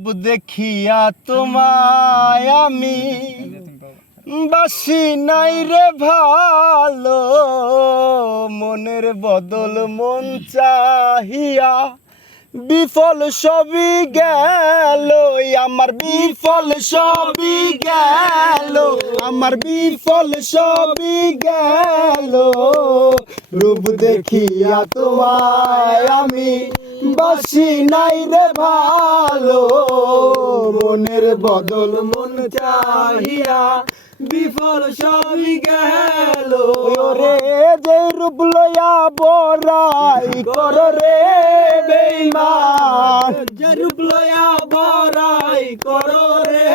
রূপ দেখিয়া তোমায় আমি বাসি নাই রে ভালো। মনের বদল মন চাহিয়া বিফল সবই গেল, আমার বিফল সবই গেল, আমার বিফল সবই গেল। রূপ দেখিয়া তোমায় আমি বাসি নাই রে ভালো, মনের বদল মন চাহিয়া বিফল সবই গেল। রে যে রূপ লয়া কর রে বেইমান যে রূপ লয়া কর রে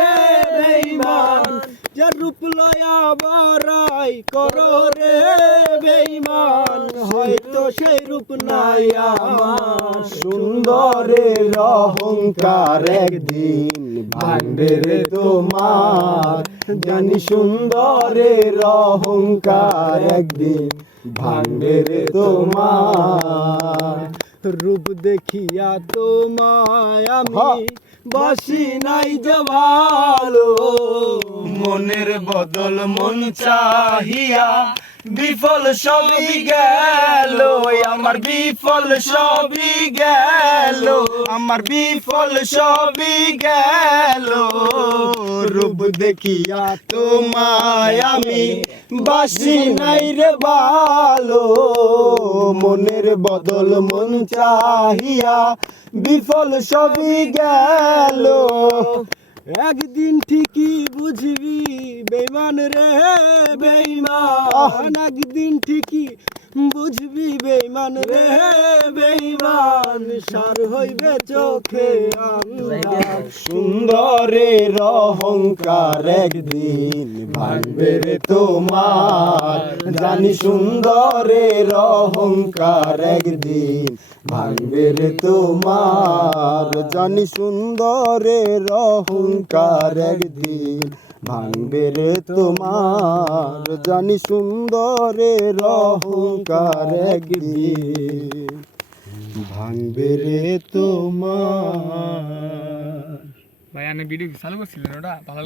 বেইমান যে রূপ লয়া কর রে বেইমান হয়তো সেই রূপ নাই আমার। সুন্দরের অহংকার একদিন ভাঙবে রে তোমার। জানি সুন্দরের অহংকার একদিন ভাঙবে রে তোমার। রূপ দেখিয়া তোমায় আমি বাসি নাই যে ভালো। মনের বদল মন চাহিয়া বিফল সবই গেল আমার বিফল সবই গেল, আমার বিফল সবই গেল। রূপ দেখিয়া তোমায় আমি বাসি নাই রে ভালো মনের বদল মন চাহিয়া বিফল সবই গেল। একদিন ঠিকই বুঝবি বেমান রে বেইমান একদিন ঠিকই বুঝবি বেইমান রে? বেইমান সার হইবে চোখে সুন্দরের অহংকার একদিন ভাঙবে রে তোমার। জানি সুন্দরের অহংকার একদিন ভাঙবে রে তোমার। জানি সুন্দরের অহংকার একদিন ভাঙবে রে তোমার, জানি সুন্দরের অহংকার একদিন। ভাঙবে রে তোমার। ভাই, আমি ভিডিও চালু করছিলেন ওটা? ভালো